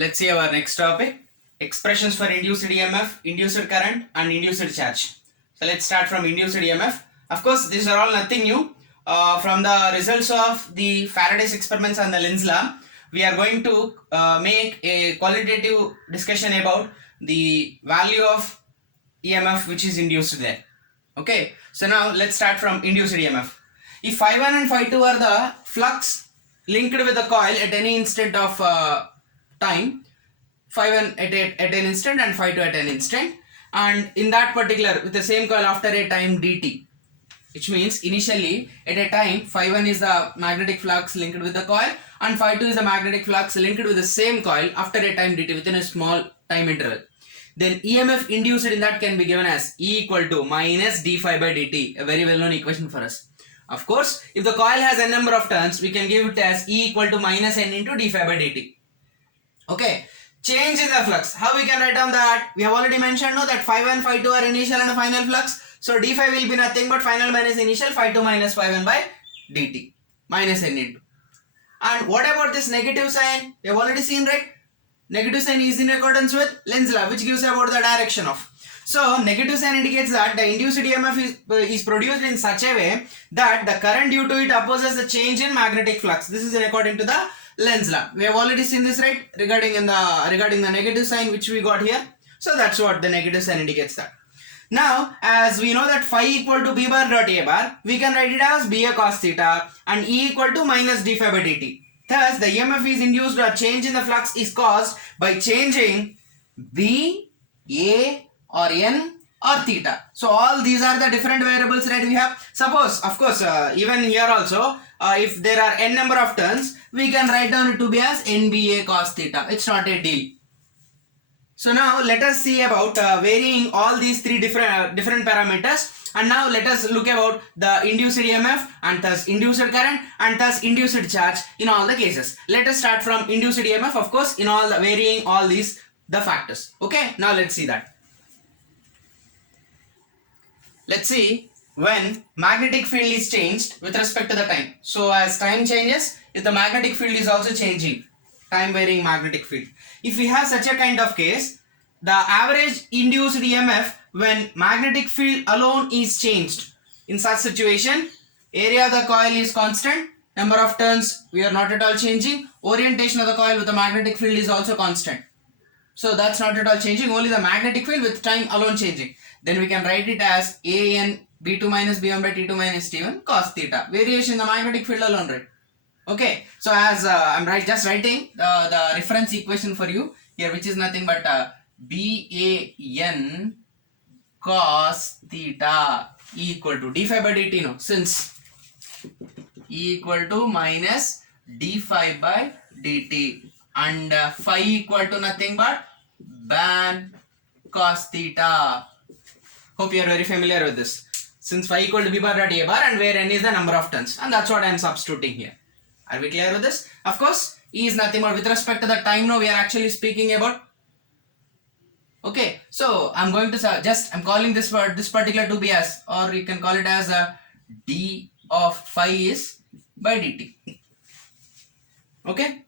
Let's see our next topic, expressions for induced EMF, induced current and induced charge. So let's start from induced EMF. Of course, these are all nothing new. From the results of the Faraday's experiments and the Lenz's law, we are going to make a qualitative discussion about the value of EMF which is induced there. Okay, so now let's start from induced EMF. If phi1 and phi2 are the flux linked with the coil at any instant of time, phi1 at an instant and phi2 at an instant, and in that particular with the same coil after a time dt, which means initially at a time phi1 is the magnetic flux linked with the coil and phi2 is the magnetic flux linked with the same coil after a time dt within a small time interval. Then EMF induced in that can be given as E equal to minus d phi by dt, a very well known equation for us. Of course, if the coil has n number of turns, we can give it as E equal to minus n into d phi by dt. Okay, change in the flux. How we can write down that? We have already mentioned no, that phi1, phi2 are initial and final flux. So d phi will be nothing but final minus initial, phi2 minus phi1 by dt, minus n into. And what about this negative sign? We have already seen, right? Negative sign is in accordance with Lenz's law, which gives about the direction of. So negative sign indicates that the induced EMF is produced in such a way that the current due to it opposes the change in magnetic flux. This is in according to the Lenz's law. We have already seen this, right? Regarding the negative sign which we got here. So that's what the negative sign indicates that. Now, as we know that phi equal to b bar dot a bar, we can write it as ba cos theta and E equal to minus d phi by dt. Thus, the EMF is induced or change in the flux is caused by changing B, A or N or theta. So, all these are the different variables that we have. Suppose, of course, even here also, if there are n number of turns, we can write down it to be as NBA cos theta. It's not a deal. So, now let us see about varying all these three different parameters. And now let us look about the induced EMF and thus induced current and thus induced charge in all the cases. Let us start from induced EMF, of course, in all the varying all these the factors. Okay, now let's see that. Let's see when magnetic field is changed with respect to the time. So as time changes, if the magnetic field is also changing, time varying magnetic field. If we have such a kind of case, the average induced EMF when magnetic field alone is changed. In such situation, area of the coil is constant, number of turns we are not at all changing, orientation of the coil with the magnetic field is also constant. So that's not at all changing, only the magnetic field with time alone changing. Then we can write it as AN B2 minus B1 by T2 minus T1 cos theta. Variation in the magnetic field alone, right? Okay, so as I'm just writing the reference equation for you here, which is nothing but BAN cos theta equal to d phi by dt, no, since E equal to minus d phi by dt and phi equal to nothing but ban cos theta. Hope you are very familiar with this. Since phi equal to b bar dot a bar and where n is the number of turns, and that's what I am substituting here. Are we clear with this? Of course, E is nothing but with respect to the time now we are actually speaking about. Okay, so I'm going to I'm calling this for this particular to be as, or you can call it as a d of phi is by dt. Okay,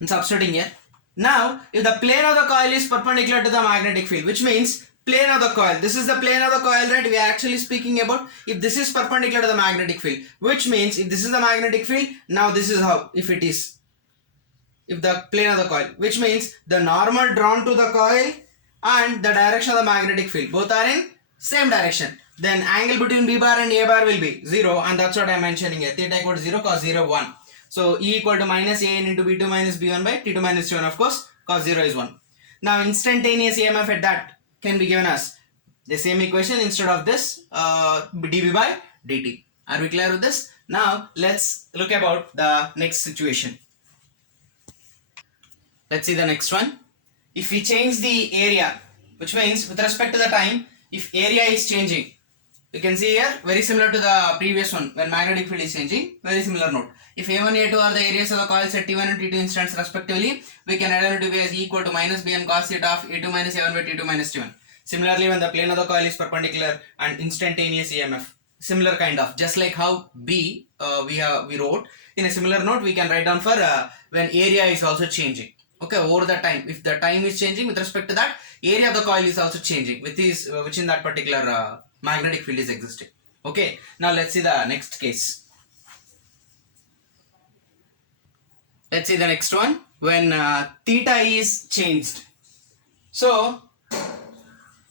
I'm substituting here. Now, if the plane of the coil is perpendicular to the magnetic field, which means plane of the coil, this is the plane of the coil, right? We are actually speaking about if this is perpendicular to the magnetic field, which means if this is the magnetic field, now this is how, if it is. If the plane of the coil, which means the normal drawn to the coil and the direction of the magnetic field, both are in same direction, then angle between B bar and A bar will be 0, and that's what I am mentioning here. Theta equal to 0 cos 0 1. So E equal to minus AN into B2 minus B1 by T2 minus T1, of course, cos 0 is 1. Now instantaneous EMF at that can be given as the same equation instead of this dB by dt. Are we clear with this? Now let's look about the next situation. Let's see the next one. If we change the area, which means with respect to the time, if area is changing, you can see here very similar to the previous one when magnetic field is changing, very similar note. If A1, A2 are the areas of the coils at T1 and T2 instants respectively, we can add it to be as E equal to minus Bn cos theta of A2 minus A1 by T2 minus T1. Similarly, when the plane of the coil is perpendicular and instantaneous EMF, similar kind of, just like how B we wrote, in a similar note we can write down for when area is also changing. Okay, over the time, if the time is changing, with respect to that, area of the coil is also changing with this which in that particular magnetic field is existing. Okay, now let's see the next case. Let's see the next one. When theta is changed, so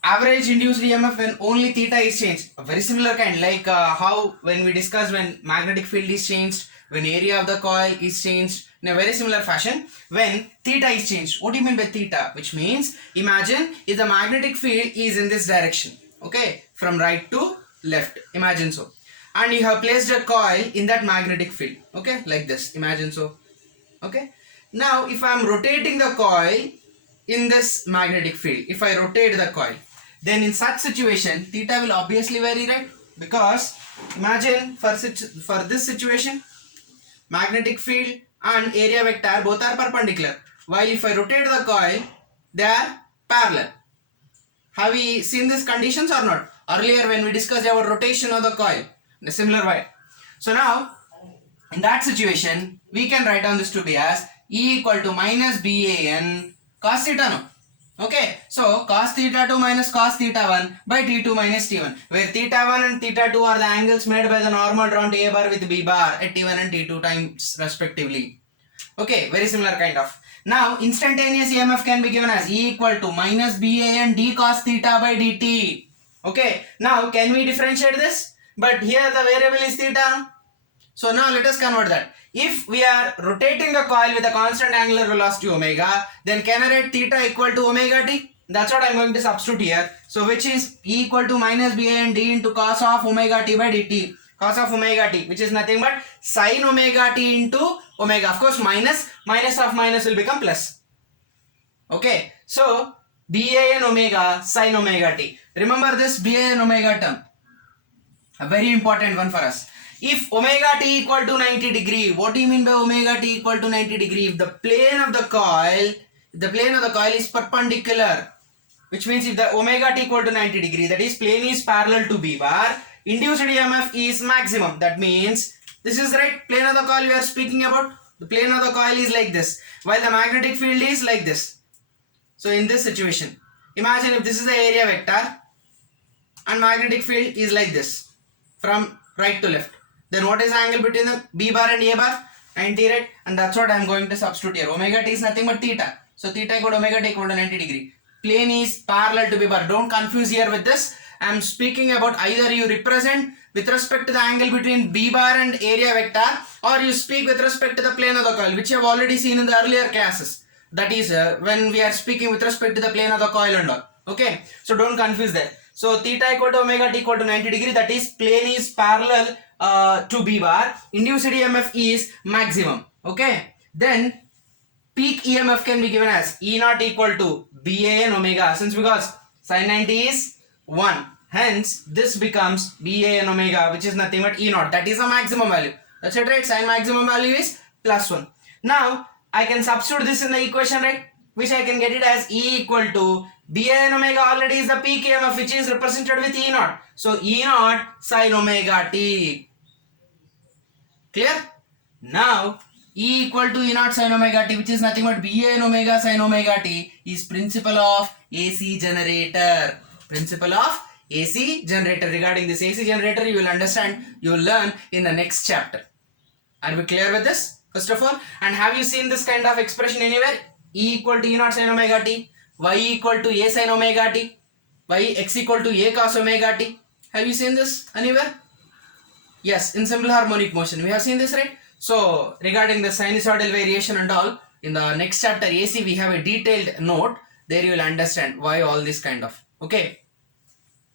average induced EMF when only theta is changed, a very similar kind, like how when we discussed when magnetic field is changed, when area of the coil is changed, in a very similar fashion when theta is changed. What do you mean by theta? Which means, imagine if the magnetic field is in this direction, okay, from right to left, imagine so, and you have placed a coil in that magnetic field, okay, like this, imagine so, okay. Now if I am rotating the coil in this magnetic field, if I rotate the coil, then in such situation theta will obviously vary, right? Because imagine for this situation, magnetic field and area vector both are perpendicular, while if I rotate the coil, they are parallel. Have we seen these conditions or not earlier when we discussed about rotation of the coil in a similar way? So now in that situation we can write down this to be as E equal to minus BAN cos theta, no? Okay, so cos theta 2 minus cos theta 1 by T2 minus T1, where theta 1 and theta 2 are the angles made by the normal drawn to A bar with B bar at T1 and T2 times respectively. Okay, very similar kind of. Now instantaneous EMF can be given as E equal to minus BAN d cos theta by dt. Okay, now can we differentiate this? But here the variable is theta, no? So now let us convert that. If we are rotating the coil with a constant angular velocity omega, then can I write theta equal to omega t? That's what I'm going to substitute here. So which is E equal to minus BAN d into cos of omega t by dt. Cos of omega t, which is nothing but sin omega t into omega. Of course minus of minus will become plus. Okay, so BAN omega sin omega t. Remember this BAN omega term, a very important one for us. If omega t equal to 90 degree, what do you mean by omega t equal to 90 degree? If the plane of the coil is perpendicular, which means if the omega t equal to 90 degree, that is plane is parallel to B bar, induced EMF is maximum. That means this is right plane of the coil we are speaking about. The plane of the coil is like this, while the magnetic field is like this. So in this situation, imagine if this is the area vector and magnetic field is like this from right to left. Then what is the angle between the B bar and A bar? 90, right? And that's what I am going to substitute here. Omega t is nothing but theta. So theta equal to omega t equal to 90 degree. Plane is parallel to B bar. Don't confuse here with this. I am speaking about either you represent with respect to the angle between B bar and area vector, or you speak with respect to the plane of the coil, which you have already seen in the earlier classes. That is when we are speaking with respect to the plane of the coil and all. Okay, so don't confuse that. So theta equal to omega t equal to 90 degree, that is plane is parallel to B bar, induced EMF is maximum. Okay, then peak EMF can be given as E naught equal to BAN omega, since because sin 90 is 1, hence this becomes BAN omega, which is nothing but E naught, that is the maximum value. That's it, right? Sin maximum value is plus 1. Now I can substitute this in the equation, right, which I can get it as E equal to BAN omega already is the peak EMF, which is represented with E naught. So E naught sin omega t. Clear? Now E equal to E naught sin omega t, which is nothing but BAN omega sin omega t, is principle of AC generator. Principle of AC generator. Regarding this AC generator, you will understand, you will learn in the next chapter. Are we clear with this? First of all, and have you seen this kind of expression anywhere? E equal to E naught sin omega t, Y equal to A sin omega t, Y x equal to A cos omega t. Have you seen this anywhere? Yes, in simple harmonic motion we have seen this, right? So regarding the sinusoidal variation and all, in the next chapter AC we have a detailed note. There you will understand why all this kind of. Okay,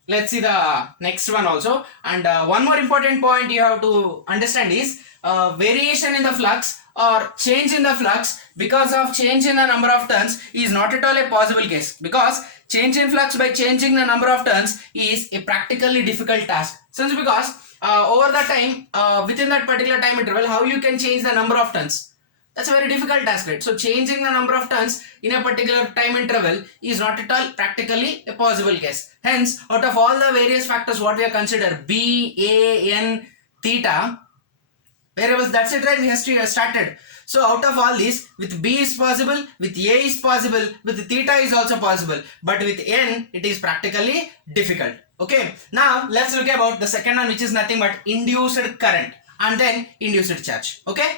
let's see the next one also. And one more important point you have to understand is variation in the flux or change in the flux because of change in the number of turns is not at all a possible case, because change in flux by changing the number of turns is a practically difficult task, since because over the time within that particular time interval, how you can change the number of turns, that's a very difficult task, right? So changing the number of turns in a particular time interval is not at all practically a possible case. Hence, out of all the various factors what we have considered, B, A, N, theta variables, that's it, right? We have started. So out of all these, with B is possible, with A is possible, with theta is also possible, but with N it is practically difficult. Okay, now let's look about the second one, which is nothing but induced current and then induced charge. Okay,